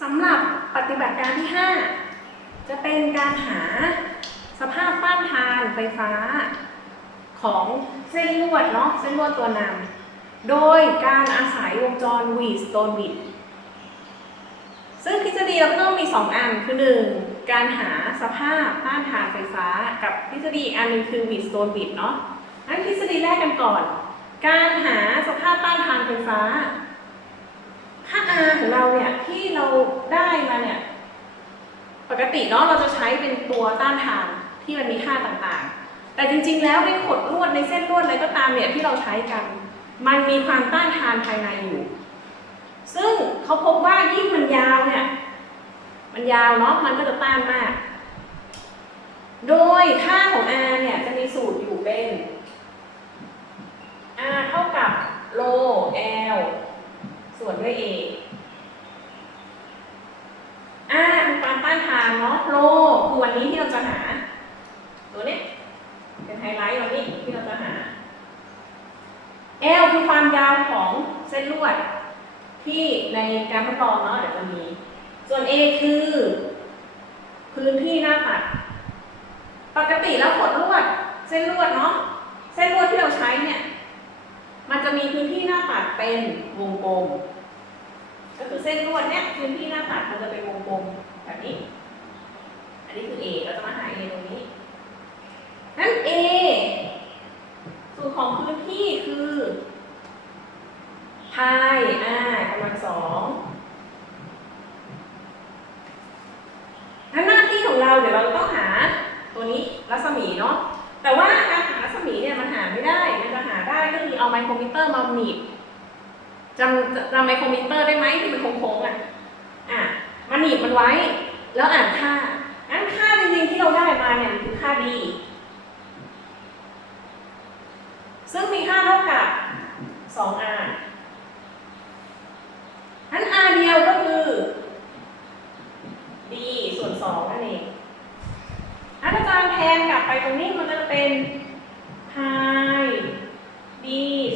สำหรับปฏิบัติการที่ 5 จะเป็นการหาสภาพต้านทานไฟฟ้า ของเส้นลวดเนาะเส้นลวดตัวนำโดยการอาศัยวงจรวีสโตนบิดซึ่งทฤษฎีเราก็ต้องมี 2 อันคือ 1 การหาสภาพต้านทานไฟฟ้า กับทฤษฎีอันหนึงคือวีสโตนบิดเนาะงั้นทฤษฎีแรกกันก่อน การหาสภาพต้านทานไฟฟ้า ค่า R ของเราเนี่ยที่เราได้มาเนี่ยปกติเนาะเราจะใช้เป็นตัวต้านทานที่มันมีค่าต่างๆ แต่จริงๆ แล้วในขดลวดในเส้นลวดอะไรก็ตามเนี่ยที่เราใช้กัน มันมีความต้านทานภายในอยู่ ซึ่งเขาพบว่ายิ่งมันยาวเนี่ยมันยาวเนาะมันก็จะต้านมาก โดยค่าของ R เนี่ยจะเป็น R เท่ากับโล L ส่วนด้วย A อ่าเป็นความต้านทานเนาะโลคือวันนี้ที่เราจะหา ตัวเนี้ยเป็นไฮไลท์วันนี้ที่เราจะหา L คือความยาวของเส้นลวด ที่ในการทดลองเนาะเดี๋ยวจะมี ส่วน A คือพื้นที่หน้าตัด ปกติแล้วขดลวด เส้นลวดเนาะเส้นลวดที่เราใช้เนี่ย มันจะมีพื้นที่หน้าตัดเป็นวงกลม ก็คือเส้นลวดเนี่ยพื้นที่หน้าตัดมันจะเป็นวงกลมแบบนี้ อันนี้คือ A เราจะมาหา A ตรงนี้ นั้น A สูตรของพื้นที่คือพายอ่ากำลังสองนั้นหน้าที่ของเราเดี๋ยวเราต้องหาตัวนี้ รัศมีเนาะแต่ว่าการหารัศมีเนี่ยมันหาไม่ได้ มันจะหาได้ก็คือเอาไมโครมิเตอร์มาหนีบจำจำไมโครมิเตอร์ได้ไหมที่เป็นโค้งๆอะอะมาหนีบมันไว้ แล้วอ่านค่าอันค่าจริงๆที่เราได้มาเนี่ยมันคือค่าดี ซึ่งมีค่าเท่ากับ 2r อัน r เดียวก็คือ d ส่วน 2 นั่นเองอันอารย์แทนกลับไปตรงนี้มันก็จะเป็น pi d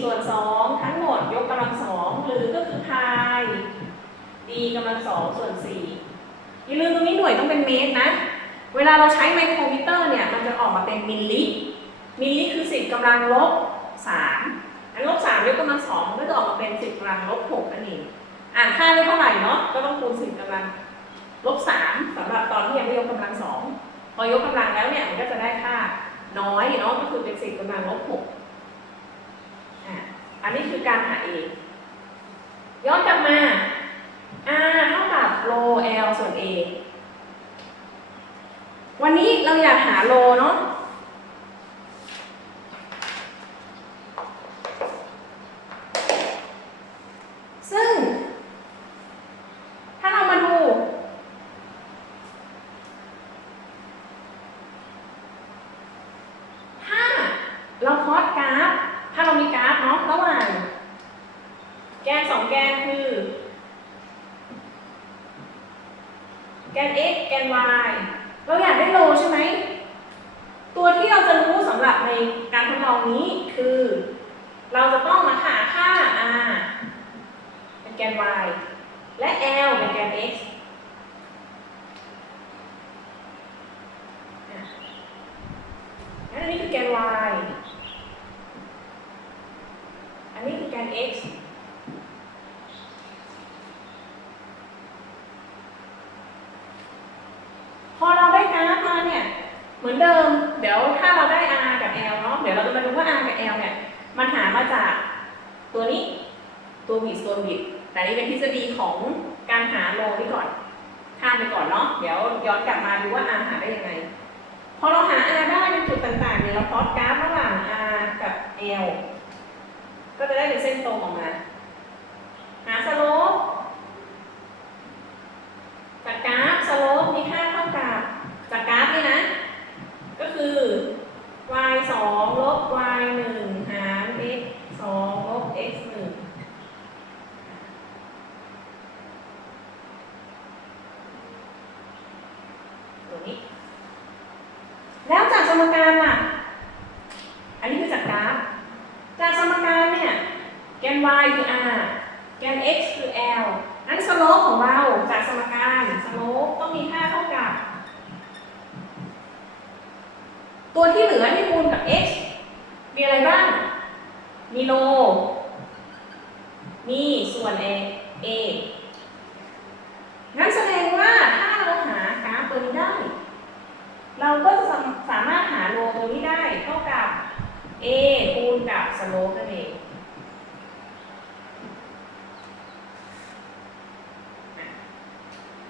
ส่วน 2 ทั้งหมดยกกำลังสองหรือก็คือ pi d กำลังสองส่วน 4 อย่าลืมตรงนี้หน่วยต้องเป็นเมตรนะ เวลาเราใช้ไมโครมิเตอร์เนี่ยมันจะออกมาเป็นมิลลิมิลลิคือ 10กำลังลบ3อันลบ3ยกกำลังสองก็จะออกมาเป็น 10กำลังลบ6นั่นเองอ่านค่าได้เท่าไหร่เนาะก็ต้องคูณ10กำลังลบ3สำหรับตอนที่ยังไม่ยกกำลังสอง พอยกกำลังแล้วเนี่ยมันก็จะได้ค่าน้อยเนาะก็คือเป็นสิบกำลังลบหกอันนี้คือการหาเองย้อนกลับมา R เท่ากับโล L ส่วน A วันนี้เราอยากหาโลเนาะ ซึ่ง ถ้าเรามาดู ถ้าเราพลอตกราฟ ถ้าเรามีกราฟเนาะระหว่าง แกนสองแกนคือ แกน x แกน y เราอยากได้โลใช่ไหม ตัวที่เราจะรู้สำหรับในการทดลองนี้คือ เราจะต้องมาหาค่า r เป็นแกน y และ l เป็นแกน x อันนี้คือแกน y อันนี้คือแกน x พอเราได้กราฟมาเนี่ย เหมือนเดิม เดี๋ยวถ้าเราได้ r กับ l เนาะ เดี๋ยวเราจะมาดูว่า r กับ l เนี่ย มันหามาจากตัวนี้ตัวบีตัวบิด แต่นี่เป็นทฤษฎีของการหาโลนี่ก่อน ข้ามไปก่อนเนาะ เดี๋ยวย้อนกลับมาดูว่า r หาได้ยังไง พอเราหาอาได้เป็นจุดต่างๆเนี่ยเราพอดกราฟระหว่างอากับ l ก็จะได้เป็นเส้นตรงออกมา หาสโลปจากกราฟสโลปมีค่าเท่ากับ จากกราฟนี่นะ ก็คือ y 2ลบ y 1หาร x 2ลบ x 1ตัวนี้ แล้วจากสมการล่ะ อันนี้คือจากกราฟ จากสมการเนี่ย แกน y คือ r แกน x คือ l นั้นสโลปของเราจากสมการ ตัวที่เหลือที่คูณกับ x มีอะไรบ้าง มีโล มี ส่วน a a งั้นแสดงว่าถ้าเราหากราฟตัวนี้ได้ เราก็จะสามารถหาโลตัวนี้ได้เท่ากับ a คูณกับสโลปนั่นเอง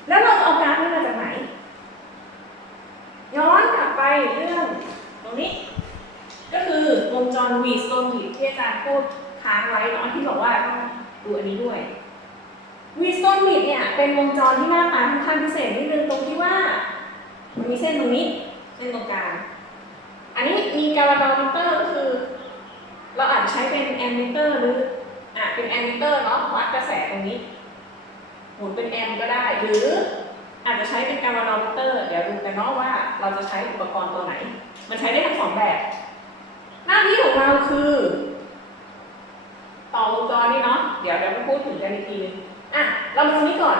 แล้วเราจะเอากราฟนี้มาจากไหน ย้อนกลับไปเรื่องตรงนี้ ก็คือวงจรวีสโตนที่อาจารย์พูดค้างไว้เนที่บอกว่าต้อง ดูอันนี้ด้วยวีสโตนวีเนี่ยเป็นวงจรที่หน้าตาค่อนข้างพิเศษนิดนึงตรงที่ว่ามันมีเส้นตรงนี้เส้นตรงกลางอันนี้มีกาลาบามิเตอร์ก็คือ เราอาจจะใช้เป็นแอมมิเตอร์หรืออะเป็นแอมมิเตอร์เนาะวัดกระแสตรงนี้หมุนเป็นแอมก็ได้หรืออาจจะใช้เป็นกาลาบามิเตอร์เดี๋ยวดูกันเนาะว่าเราจะใช้อุปกรณ์ตัวไหน มันใช้ได้ทั้งสองแบบ หน้าที่ของเราคือ ต่อวงจรนี่เนาะ เดี๋ยวเดี๋ยวมาพูดถึงกันอีกทีนึงอะ เรามาดูนี้ก่อน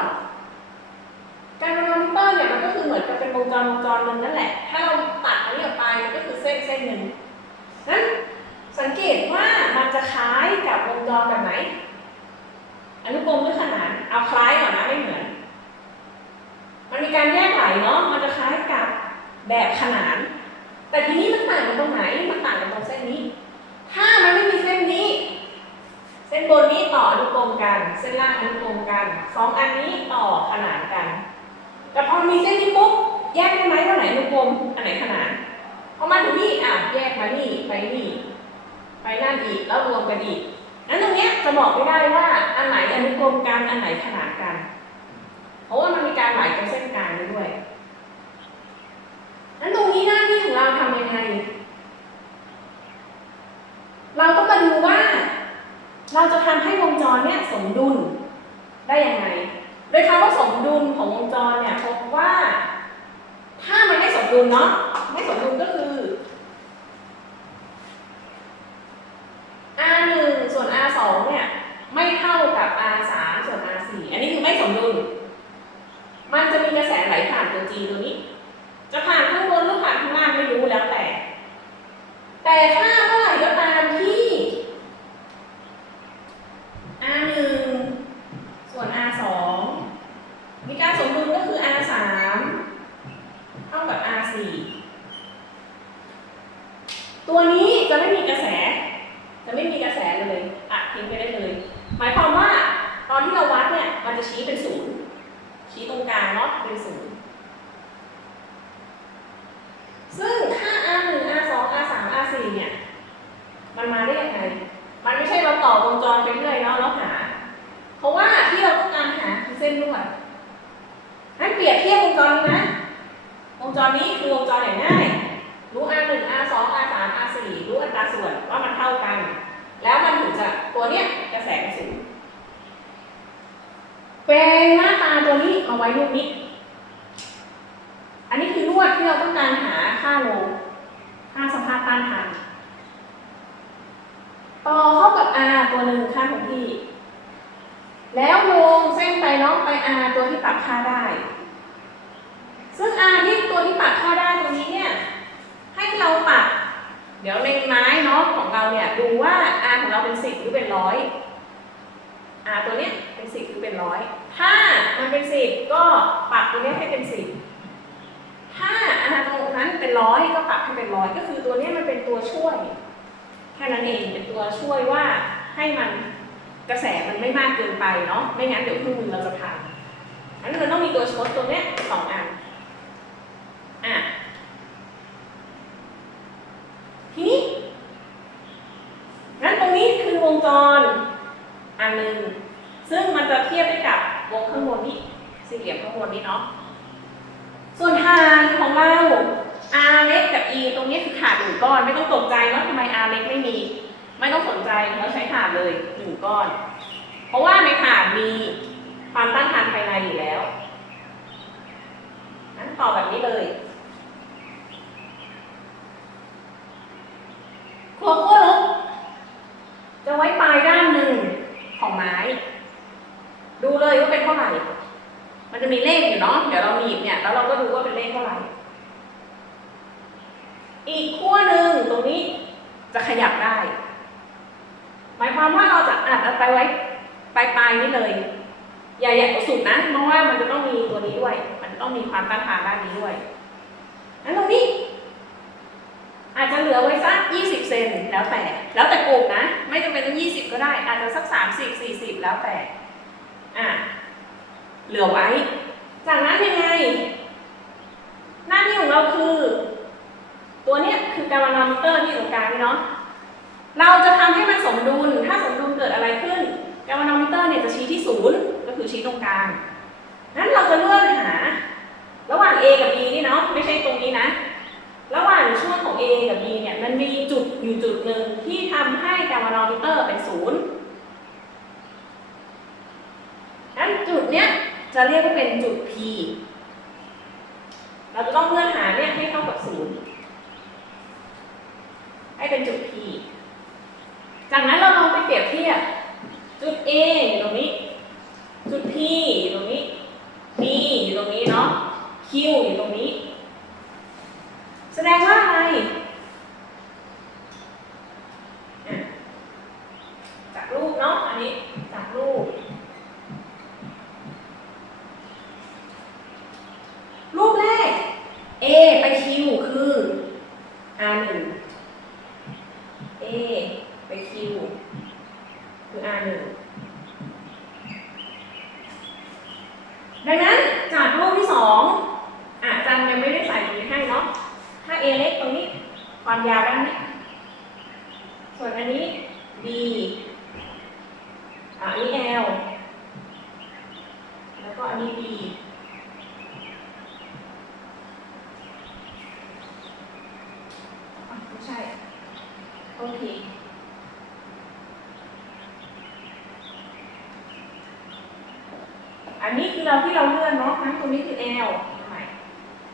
การมอนิเตอร์เนี่ยมันก็คือเหมือนกับเป็นวงจรวงจรนึงนั่นแหละ ถ้าเราตัดอันนี้ออกไปมันก็คือเส้นเส้นหนึ่งนั้นสังเกตว่ามันจะคล้ายกับวงจรแบบไหน อนุกรมหรือขนาน เอาคล้ายก่อนนะไม่เหมือน มันมีการแยกไหลเนาะ มันจะคล้ายกับแบบขนาน แต่ทีนี้มันต่างกันตรงไหน มันต่างกันตรงเส้นนี้ ถ้ามันไม่มีเส้นนี้ ส้นบนนี้ต่ออนุกรมกัน เส้นล่างอนุกรมกันสองอันนี้ต่อขนานกัน แต่พอมีเส้นนี้ปุ๊บแยกได้ไหมว่าไหนอนุกรมอันไหนขนานพอมาถึงนี่อะแยกมานี่ไปนี่ไปนั่นอีกแล้วรวมกันอีกนั้นตรงเนี้ยจะบอกไม่ได้ว่าอันไหนอนุกรมกันอันไหนขนานกัน เพราะว่ามันมีการไหลตรงเส้นกลางด้วยนั้นตรงนี้หน้าที่ของเราทำยังไง เราต้องมาดูว่า เราจะทำให้วงจรเนี่ยสมดุลได้ยังไง โดยคำว่าสมดุลของวงจรเนี่ยพบว่า ถ้ามันไม่สมดุลเนาะไม่สมดุลก็คือ R 1 ส่วน R 2 เนี่ยไม่เท่ากับ R 3 ส่วน R 4 อันนี้คือไม่สมดุล มันจะมีกระแสไหลผ่านตัว G ตัวนี้ จะผ่านข้างบนหรือผ่านข้างล่างไม่รู้แล้วแต่ แต่ถ้าเมื่อไหร่ก็ตาม R 1 ส่วน R 2 มีการสมดุลก็คือ R 3 เท่ากับ R 4 ตัวนี้จะไม่มีกระแส จะไม่มีกระแสเลยอัดทิ้งไปได้เลย หมายความว่าตอนที่เราวัดเนี่ย มันจะชี้เป็นศูนย์ชี้ตรงกลางเนาะเป็นศูนย์ ซึ่งค่า R 1 R 2 R 3 R 4เนี่ย มันมาได้ยังไง มันไม่ใช่เราต่อวงจรไปเรื่อยเนาะแล้วหา เพราะว่าที่เราต้องการหาคือเส้นลวดให้เปรียบเทียบวงจรนี้นะ วง จรนี้คือวงจรอย่างง่ายรู้ R 1 R 2 R 3 R 4รู้อัตราส่วนว่ามันเท่ากัน แล้วมันถึงจะตัวเนี้ยกระแสเป็นศูนย์แปลงหน้าตาตัวนี้เอาไว้รูปนี้ อันนี้คือลวดที่เราต้องการหาค่าโลค่าสภาพต้านทานต่อเข้ากับ R ตัวหนึ่งค่าของที่ แล้วลงเส้นไปเน้องไป R ตัวที่ปรับค่าได้ ซึ่ง R ที่ตัวที่ปรับค่าได้ตัวนี้เนี่ย ให้เราปรับเดี๋ยวเล็งไม้เนาะของเราเนี่ยดูว่า R ของเราเป็นสิบหรือเป็นร้อย R ตัวเนี้ยเป็นสิบหรือเป็นร้อย ถ้ามันเป็นสิบก็ปรับตัวเนี้ยให้เป็นสิบถ้าอาตรงนั้นเป็นร้อยก็ปรับให้เป็นร้อยก็คือตัวเนี้ยมันเป็นตัวช่วยแค่นั้นเองเป็นตัวช่วยว่าให้มันกระแสมันไม่มากเกินไปเนาะไม่งั้นเดี๋ยวเครื่องมือเราจะพังอันนั้นมันต้องมีตัวชดตัวเนี้ยสองอัน อะทีนี้งั้นตรงนี้คือวงจรอันหนึ่งซึ่งมันจะเทียบได้กับวงข้างบนนี้สี่เหลี่ยมข้างบนนี้เนาะส่วนฐานของเรา R เล็กกับ E ตรงนี้คือขาดหนึ่งก้อน ไม่ต้องตกใจว่าทำไม R เล็กไม่มี ไม่ต้องสนใจเราใช้ถาดเลยหนึ่งก้อน เพราะว่าในถาดมีความต้านทานภายในอยู่แล้วนั้นต่อแบบนี้เลย ครัวโค้ลบจะไว้ปลายด้านหนึ่งของไม้ ดูเลยว่าเป็นเท่าไหร่ มันจะมีเลขอยู่เนาะ เดี๋ยวเราหนีบเนี่ย แล้วเราก็ดูว่าเป็นเลขเท่าไหร่ อีกขั้วหนึ่งตรงนี้จะขยับได้ หมายความว่าเราจะอัดไปไว้ปลายปลายนี้เลย อย่าอย่าสุดนะ เพราะว่ามันจะต้องมีตัวนี้ด้วย มันต้องมีความต้านทานด้านนี้ด้วยนั้นตรงนี้ อาจจะเหลือไว้สัก 20 เซนแล้วแต่ แล้วแต่กลุ่มนะ ไม่จำเป็นต้อง 20 ก็ได้ อาจจะสัก 30 40 แล้วแต่ อะ เหลือไว้ จากนั้นยังไง หน้าที่ของเราคือ ตัวเนี้ยคือการวานอมิเตอร์ที่อยู่ตรงกลางนี่เนาะ เราจะทำให้มันสมดุล ถ้าสมดุลเกิดอะไรขึ้น การวานอมิเตอร์เนี่ยจะชี้ที่ศูนย์ก็คือชี้ตรงกลาง นั้นเราจะเลื่อนหา ระหว่าง A กับ B นี่เนาะ ไม่ใช่ตรงนี้นะ ระหว่างช่วงของ A กับ B เนี่ยมันมีจุดอยู่จุดหนึ่งที่ทำให้การวานอมิเตอร์เป็นศูนย์นั้นจุดเนี้ยจะเรียกว่าเป็นจุด P เราจะต้องเลื่อนหาเนี่ยให้เท่ากับศูนย์ให้เป็นจุด P จากนั้นเราลองไปเปรียบเทียบจุด A อยู่ตรงนี้ จุด P อยู่ตรงนี้ B อยู่ตรงนี้เนาะ Q อยู่ตรงนี้ แสดงว่าอะไรอะจากรูปเนาะ อันนี้จากรูป รูปแรก A ไป Q คือ R หนึ่ง A ไป Q คือ R หนึ่งดังนั้นจากรูปที่สองอะอาจารย์ยังไม่ได้ใส่ตรงนี้ให้เนาะ ถ้า A เล็กตรงนี้ ความยาวด้านนี้ ส่วนอันนี้ B อะอันนี้ L แล้วก็อันนี้ B อะไม่ใช่ โอเค อันนี้คือเราที่เราเลื่อนเนาะนั้นตรงนี้คือ L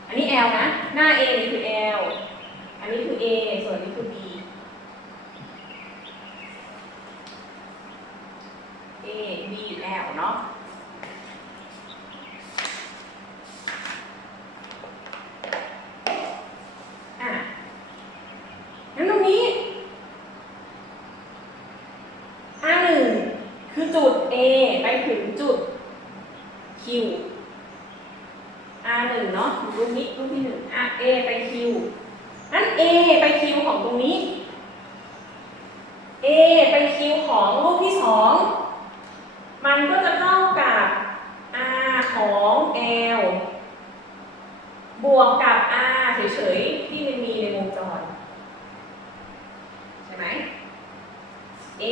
อันนี้ L นะ หน้า A นี่คือ L อันนี้คือ A ส่วนนี้คือ B A B L เนาะ อะงั้นตรงนี้ R หนึ่งคือจุด A ไปถึงจุด Q R หนึ่งเนาะรูปนี้รูปที่หนึ่ง R A ไป Q นั้น A ไป Q ของตรงนี้ A ไป Q ของรูปที่สอง มันก็จะเท่ากับ R ของ L บวกกับ R เฉยๆ ที่มันมีในวงจร ใช่ไหม A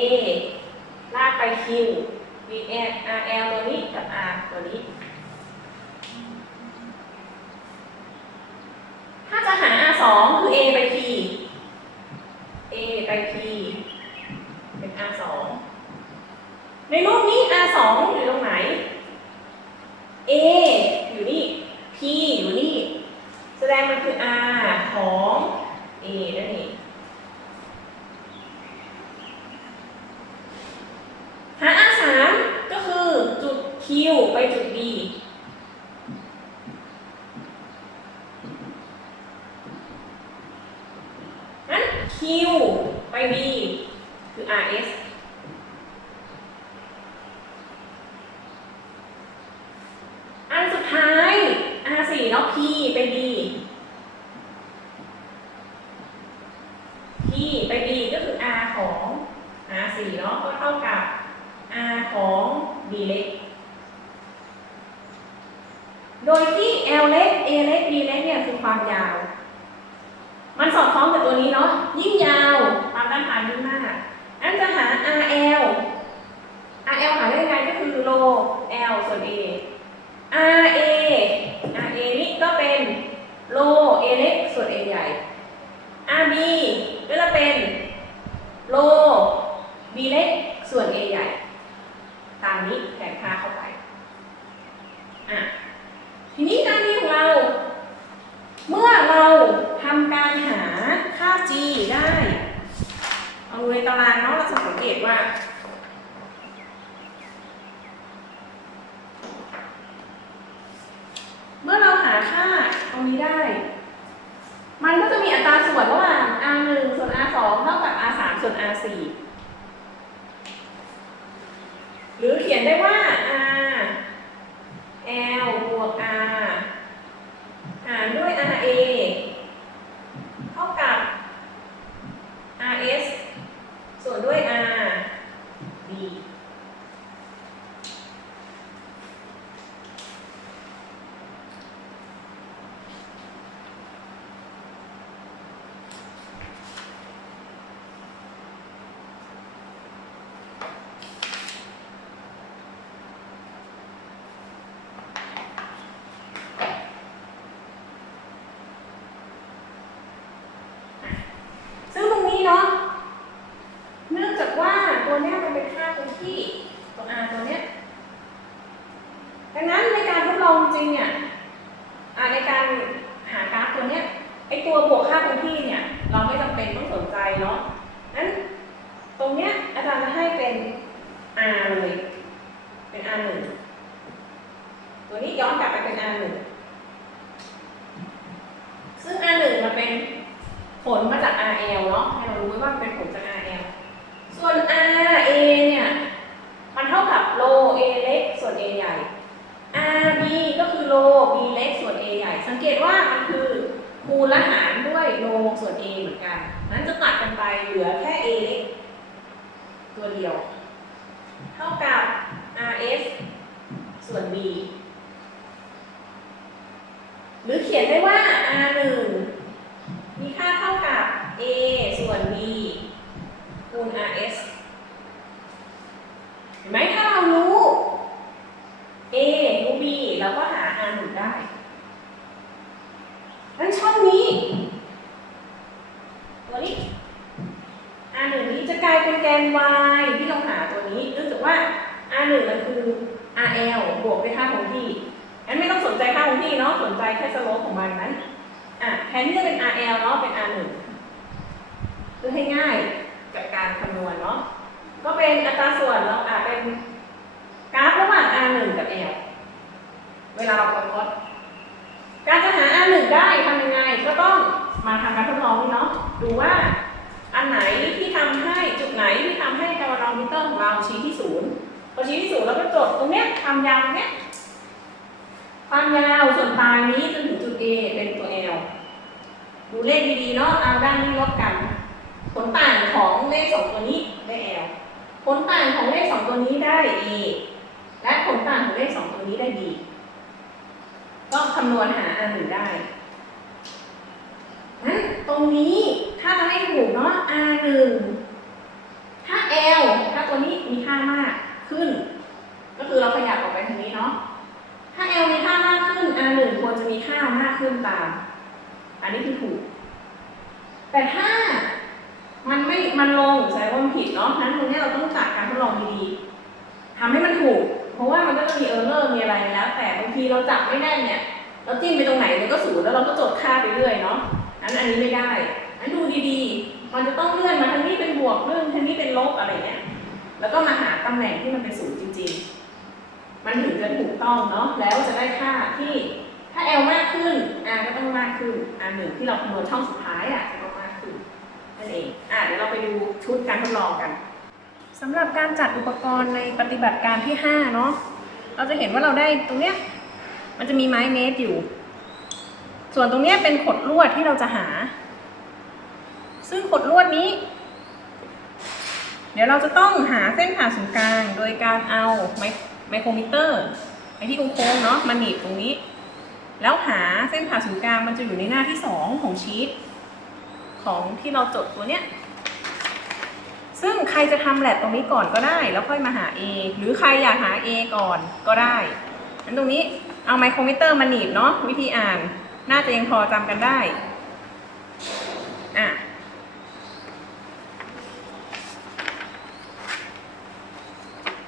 ลากไป Q V N R L ตัวนี้กับ R ตัวนี้ ถ้าจะหา R สองคือ A ไป P A ไป P เป็น R สองในรูปนี้ R สองอยู่ตรงไหน A อยู่นี่ P อยู่นี่ แสดงมันคือ R ของ A นั่นเองหา R สามก็คือจุด Q ไปจุด B นั้น Q ไป B คือ RS อันสุดท้าย R สี่เนาะ P ไป B P ไป B ก็คือ R ของ R สี่เนาะก็เท่ากับ R ของ B เล็ก โดยที่ L เล็ก A เล็ก B เล็กเนี่ยคือความยาว มันสอดคล้องกับตัวนี้เนาะ ยิ่งยาว ความต้านทานยิ่งมากอันจะหา RL RL หาได้ยังไงก็คือ โล L ส่วน A RA RA นี่ก็เป็นโล A เล็กส่วน A ใหญ่ RB ก็จะเป็นโล B เล็กส่วน A ใหญ่ ตามนี้แผนค่าเข้าไป อะ ทีนี้หน้าที่ของเรา เมื่อเราทำการหาค่า g ได้ เอาดูในตารางเนาะเราจะสังเกต ว่า และหารด้วยโลส่วน a เหมือนกันนั้นจะตัดกันไปเหลือแค่ a เล็กตัวเดียว เท่ากับ Rf ส่วน b หรือเขียนได้ว่า r 1 เป็น RL เนาะ เป็น R1 เพื่อให้ง่ายกับการคำนวณเนาะ ก็เป็นอัตราส่วนเราอาจเป็นกราฟระหว่าง R1 กับ L เวลาเราประกอบการจะหา R1 ได้ทำยังไง ก็ต้องมาทำการทดลองนี่เนาะ ดูว่าอันไหนที่ทำให้จุดไหนที่ทำให้กาวารอมิเตอร์ของเราชี้ที่ศูนย์พอชี้ที่ศูนย์เราก็จดตรงเนี้ยทำยาวตรงเนี้ยความยาวส่วนปลายนี้จนถึงจุด A เป็นตัว L ดูเลขดีๆเนาะเอาด้านนี้ลบกัน ผลต่างของเลขสองตัวนี้ได้ L ผลต่างของเลขสองตัวนี้ได้ A และผลต่างของเลขสองตัวนี้ได้ B ก็คำนวณหา R หนึ่งได้นั้นตรงนี้ถ้าจะให้ถูกเนาะ R หนึ่งถ้า L ถ้าตัวนี้มีค่ามากขึ้น ก็คือเราขยับออกไปทางนี้เนาะ ถ้า L มีค่ามากขึ้น R หนึ่งควรจะมีค่ามากขึ้นตาม อันนี้คือถูก แต่ถ้ามันไม่ มันลงแสดงว่ามันผิดเนาะนั้นตรงนี้เราต้องจัดการทดลองดีๆทำให้มันถูก เพราะว่ามันก็จะมีเออร์เลอร์มีอะไรแล้ว แต่บางทีเราจับไม่แน่เนี่ย เราจิ้มไปตรงไหนมันก็ศูนย์แล้วเราก็จดค่าไปเรื่อยเนาะนั้นอันนี้ไม่ได้นั้นดูดีๆ มันจะต้องเลื่อนมาทางนี้เป็นบวกเลื่อนทางนี้เป็นลบอะไรเงี้ย แล้วก็มาหาตำแหน่งที่มันเป็นศูนย์จริง ๆ มันถึงจะถูกต้องเนาะ แล้วจะได้ค่าที่ ถ้า L มากขึ้น R ก็ต้องมากขึ้น R หนึ่งที่เราคำนวณช่องสุดท้ายอะจะต้องมากขึ้นนั่นเองอะเดี๋ยวเราไปดูชุดการทดลองกันสำหรับการจัดอุปกรณ์ในปฏิบัติการที่5เนาะเราจะเห็นว่าเราได้ตรงเนี้ยมันจะมีไม้เมตรอยู่ ส่วนตรงเนี้ยเป็นขดลวดที่เราจะหา ซึ่งขดลวดนี้ เดี๋ยวเราจะต้องหาเส้นผ่าศูนย์กลาง โดยการเอาไมไมโครมิเตอร์ไอที่โค้งๆเนาะมาหนีบตรงนี้ แล้วหาเส้นผ่าศูนย์กลางมันจะอยู่ในหน้าที่สองของชีตของที่เราจดตัวเนี้ย ซึ่งใครจะทำแลบตรงนี้ก่อนก็ได้ แล้วค่อยมาหา A หรือใครอยากหา A ก่อนก็ได้งั้นตรงนี้เอาไมโครมิเตอร์มาหนีบเนาะวิธีอ่าน น่าจะยังพอจำกันได้ อะ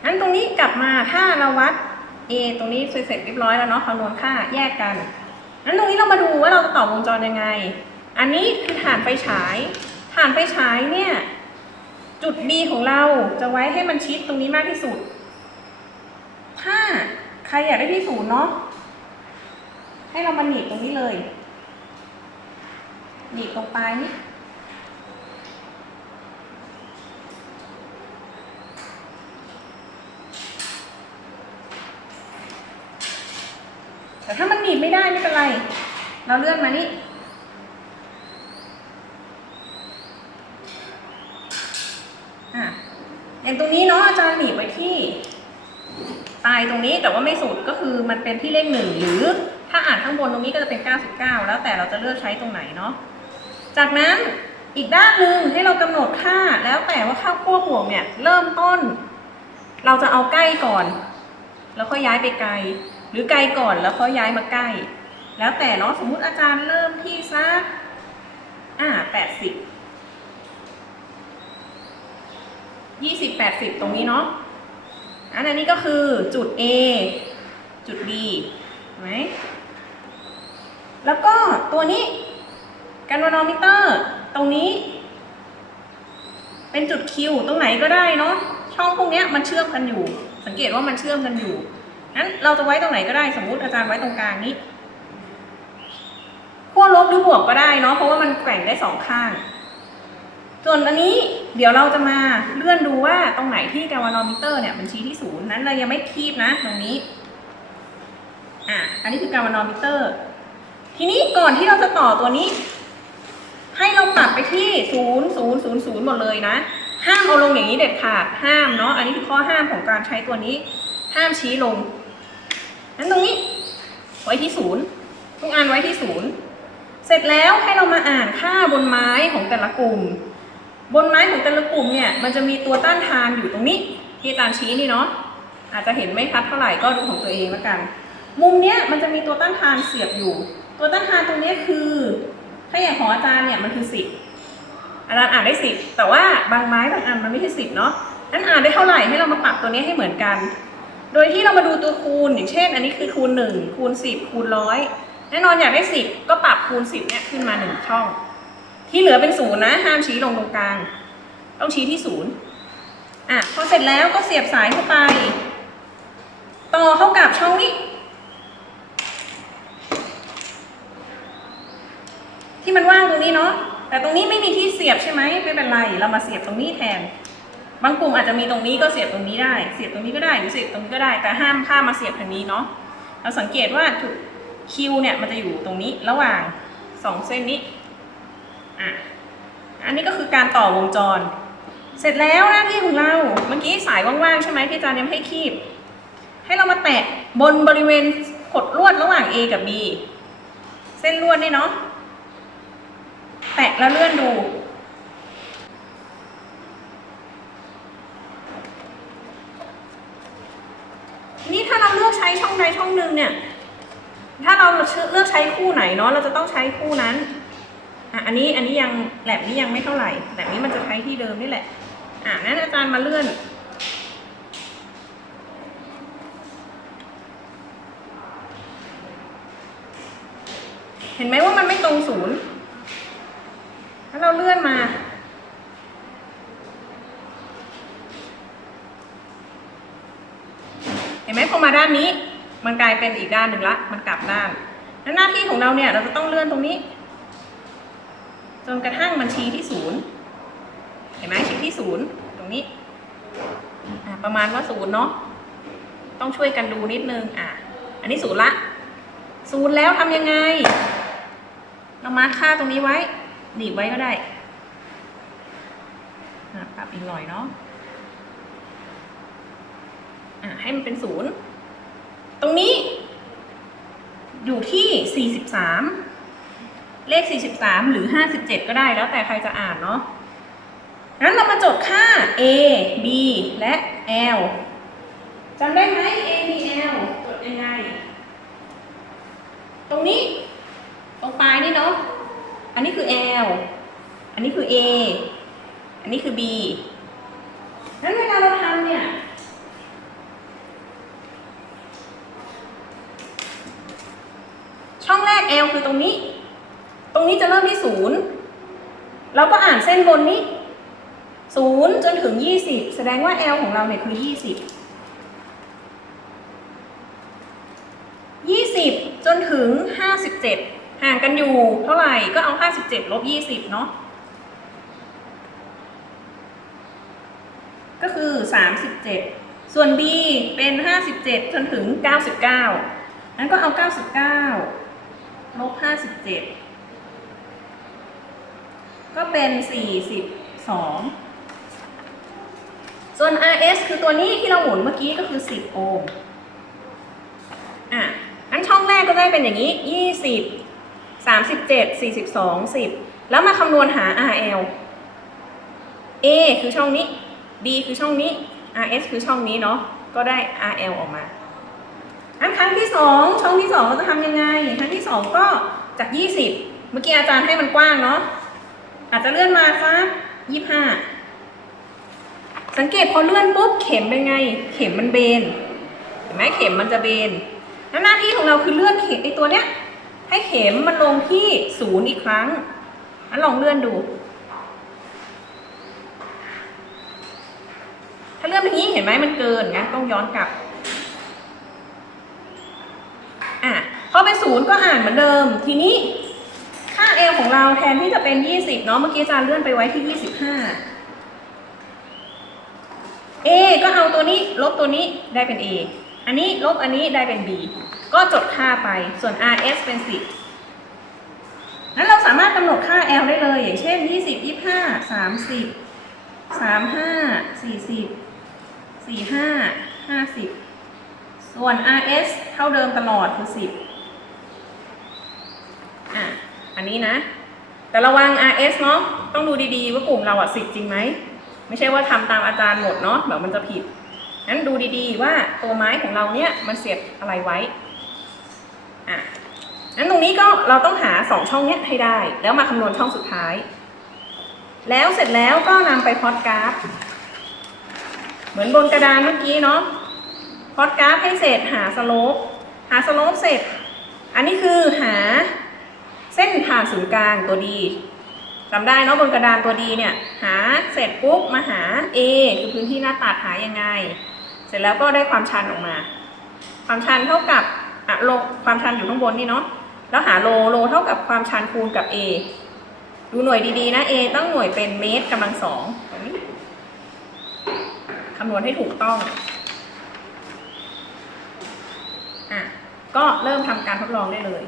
งั้นตรงนี้กลับมาถ้าเราวัด A ตรงนี้เสร็จเรียบร้อยแล้วเนาะคำนวณค่าแยกกันงั้นตรงนี้เรามาดูว่าเราจะต่อวงจรยังไง อันนี้คือฐานไฟฉาย ฐานไฟฉายเนี่ย จุด B ของเราจะไว้ให้มันชิดตรงนี้มากที่สุด ถ้าใครอยากได้ที่ศูนย์เนาะ ให้เรามาหนีบตรงนี้เลย หนีบตรงปลายนี่แต่ถ้ามันหนีบ ไม่ได้ไม่เป็นไร เราเลื่อนมานี่อะอย่างตรงนี้เนาะอาจารย์หนีไว้ที่ตายตรงนี้แต่ว่าไม่สุดก็คือมันเป็นที่เลขหนึ่งหรือถ้าอ่านข้างบนตรงนี้ก็จะเป็น 99 แล้วแต่เราจะเลือกใช้ตรงไหนเนาะจากนั้นอีกด้านหนึ่งให้เรากำหนดค่าแล้วแต่ว่าค่าขั้วบวกเนี่ยเริ่มต้น เราจะเอาใกล้ก่อน แล้วค่อยย้ายไปไกล หรือไกลก่อนแล้วค่อยย้ายมาใกล้ แล้วแต่เนาะสมมุติอาจารย์เริ่มที่สักอ่า80 20 80ตรงนี้เนาะอันนี้ก็คือจุด A จุด B ไหมแล้วก็ตัวนี้การวานอมิเตอร์ตรงนี้ เป็นจุด Q ตรงไหนก็ได้เนาะช่องพวกนี้มันเชื่อมกันอยู่ สังเกตว่ามันเชื่อมกันอยู่ นั้นเราจะไว้ตรงไหนก็ได้สมมุติอาจารย์ไว้ตรงกลางนี้ขั้วลบหรือบวกก็ได้เนาะเพราะว่ามันแกว่งได้สองข้าง ส่วนอันนี้เดี๋ยวเราจะมาเลื่อนดูว่าตรงไหนที่กาวานอมิเตอร์เนี่ยมันชี้ที่ศูนย์นั้นเรายังไม่คีบนะตรงนี้อะอันนี้คือกาวานอมิเตอร์ ทีนี้ก่อนที่เราจะต่อตัวนี้ ให้เราปรับไปที่ศูนย์ศูนย์ศูนย์ศูนย์หมดเลยนะห้ามเอาลงอย่างนี้เด็ดขาดห้ามเนาะอันนี้คือข้อห้ามของการใช้ตัวนี้ ห้ามชี้ลงนั้นตรงนี้ ไว้ที่ศูนย์ทุกอันไว้ที่ศูนย์เสร็จแล้วให้เรามาอ่านค่าบนไม้ของแต่ละกลุ่ม บนไม้ของแต่ละกลุ่มเนี่ยมันจะมีตัวต้านทานอยู่ตรงนี้ ที่อาจารย์ชี้นี่เนาะอาจจะเห็นไม่ชัดเท่าไหร่ก็ดูของตัวเองแล้วกัน มุมเนี้ยมันจะมีตัวต้านทานเสียบอยู่ ตัวต้านทานตรงนี้คือ ถ้าอย่างของอาจารย์เนี่ยมันคือสิบอาจารย์อ่านได้สิบแต่ว่าบางไม้บางอันมันไม่ใช่สิบเนาะนั้นอ่านได้เท่าไหร่ให้เรามาปรับตัวนี้ให้เหมือนกัน โดยที่เรามาดูตัวคูณอย่างเช่น อันนี้คือคูณหนึ่งคูณสิบคูณร้อยแน่นอนอยากได้สิบก็ปรับคูณสิบเนี่ยขึ้นมาหนึ่งช่อง ที่เหลือเป็นศูนย์นะ ห้ามชี้ลงตรงกลาง ต้องชี้ที่ศูนย์อะพอเสร็จแล้วก็เสียบสายเข้าไป ต่อเข้ากับช่องนี้ ที่มันว่างตรงนี้เนาะแต่ตรงนี้ไม่มีที่เสียบใช่ไหมไม่เป็นไร เรามาเสียบตรงนี้แทน บางกลุ่มอาจจะมีตรงนี้ก็เสียบตรงนี้ได้ เสียบตรงนี้ก็ได้หรือเสียบตรงนี้ก็ได้ แต่ห้ามข้ามมาเสียบทางนี้เนาะ เราสังเกตว่าคิวเนี่ยมันจะอยู่ตรงนี้ระหว่างสองเส้นนี้ อะ อันนี้ก็คือการต่อวงจร เสร็จแล้วหน้าที่ของเรา เมื่อกี้สายว่างๆใช่ไหมที่อาจารย์ยังไม่ให้คีบ ให้เรามาแตะบนบริเวณขดลวดระหว่าง A กับ B เส้นลวดนี่เนาะ แตะแล้วเลื่อนดู นี้ถ้าเราเลือกใช้ช่องใดช่องหนึ่งเนี่ย ถ้าเราเลือกใช้คู่ไหนเนาะเราจะต้องใช้คู่นั้นอะอันนี้อันนี้ยังแหลบนี้ยังไม่เท่าไหร่แหลบนี้มันจะใช้ที่เดิมนี่แหละอะงั้นอาจารย์มาเลื่อนเห็นไหมว่ามันไม่ตรงศูนย์ ถ้าเราเลื่อนมา เห็นไหมาด้านนี้ มันกลายเป็นอีกด้านหนึ่งละ มันกลับด้านแล้วหน้าที่ของเราเนี่ยเราจะต้องเลื่อนตรงนี้ จนกระทั่งมันชี้ที่ศูนย์เห็นไหมชี้ที่ศูนย์ตรงนี้ประมาณว่าศูนย์เนาะต้องช่วยกันดูนิดนึงอะอันนี้ศูนย์ละศูนย์แล้วทำยังไง เรามาร์คค่าตรงนี้ไว้ หนีบไว้ก็ได้ปรับอีกหน่อยเนาะะให้มันเป็นศูนย์ ตรงนี้ อยู่ที่ 43 เลข 43 หรือ 57 ก็ได้แล้วแต่ใครจะอ่านเนาะงั้นเรามาจดค่า a b และ l จำได้ไหม a b l จดยังไง ตรงนี้ ตรงปลายนี่เนาะ อันนี้คือ l อันนี้คือ a อันนี้คือ b งั้นเวลาเราทำเนี่ย ช่องแรก L คือตรงนี้ ตรงนี้จะเริ่มที่ศูนย์เราก็อ่านเส้นบนนี้ศูนย์จนถึงยี่สิบแสดงว่า L ของเราเนี่ยคือยี่สิบยี่สิบจนถึงห้าสิบเจ็ดห่างกันอยู่เท่าไหร่ก็เอา57ลบ20เนาะก็คือ 37 ส่วน b เป็น 57 จนถึง 99นั้นก็เอา 99 ลบ57ก็เป็น42ส่วน rs คือตัวนี้ที่เราหมุนเมื่อกี้ก็คือ 10 โอห์ม อะอันช่องแรกก็ได้เป็นอย่างนี้ 20 37 42 10 แล้วมาคำนวณหา RL A คือช่องนี้ B คือช่องนี้ RS คือช่องนี้เนาะ ก็ได้ RL ออกมา อันครั้งที่2ช่องที่2เราจะทำยังไง ครั้งที่2ก็จาก20เมื่อกี้อาจารย์ให้มันกว้างเนาะอาจจะเลื่อนมาสัก25สังเกตพอเลื่อนปุ๊บเข็มเป็นไง เข็มมันเบนเห็นไหมเข็มมันจะเบนแล้วหน้าที่ของเราคือเลื่อนเข็มไอตัวเนี้ย ให้เข็มมันลงที่ศูนย์อีกครั้งอันลองเลื่อนดู ถ้าเลื่อนแบบนี้เห็นไหมมันเกินงั้นต้องย้อนกลับ อะพอเป็นศูนย์ก็อ่านเหมือนเดิม ทีนี้ค่า L ของเราแทนที่จะเป็น 20 เนาะ เมื่อกี้อาจารย์เลื่อนไปไว้ที่ 25 A ก็เอาตัวนี้ลบตัวนี้ได้เป็น A อันนี้ลบอันนี้ได้เป็น B ก็จดค่าไป ส่วน RS เป็น 10นั้นเราสามารถกำหนดค่า L ได้เลย อย่างเช่น 20 25 30 35 40 45 50 ส่วน RS เท่าเดิมตลอดคือ 10อะอันนี้นะ แต่ระวัง RS เนาะต้องดูดีๆว่ากลุ่มเราอะ10 จริงไหม ไม่ใช่ว่าทำตามอาจารย์หมดเนาะเดี๋ยวมันจะผิดงั้นดูดีๆว่าตัวไม้ของเราเนี่ยมันเสียบอะไรไว้อะงั้นตรงนี้ก็เราต้องหาสองช่องเนี้ยให้ได้ แล้วมาคำนวณช่องสุดท้าย แล้วเสร็จแล้วก็นำไปพอตกราฟ เหมือนบนกระดานเมื่อกี้เนาะ พอตกราฟให้เสร็จหาสโลปหาสโลปเสร็จ อันนี้คือหาเส้นผ่านศูนย์กลางตัวดีจำได้เนาะบนกระดานตัวดีเนี่ย หาเสร็จปุ๊บมาหา A คือพื้นที่หน้าตัดหายังไง เสร็จแล้วก็ได้ความชันออกมา ความชันเท่ากับอะโลความชันอยู่ข้างบนนี่เนาะแล้วหาโลโลเท่ากับความชันคูณกับ A ดูหน่วยดีๆนะ A ต้องหน่วยเป็นเมตรกำลังสองคำนวณให้ถูกต้อง อะก็เริ่มทำการทดลองได้เลย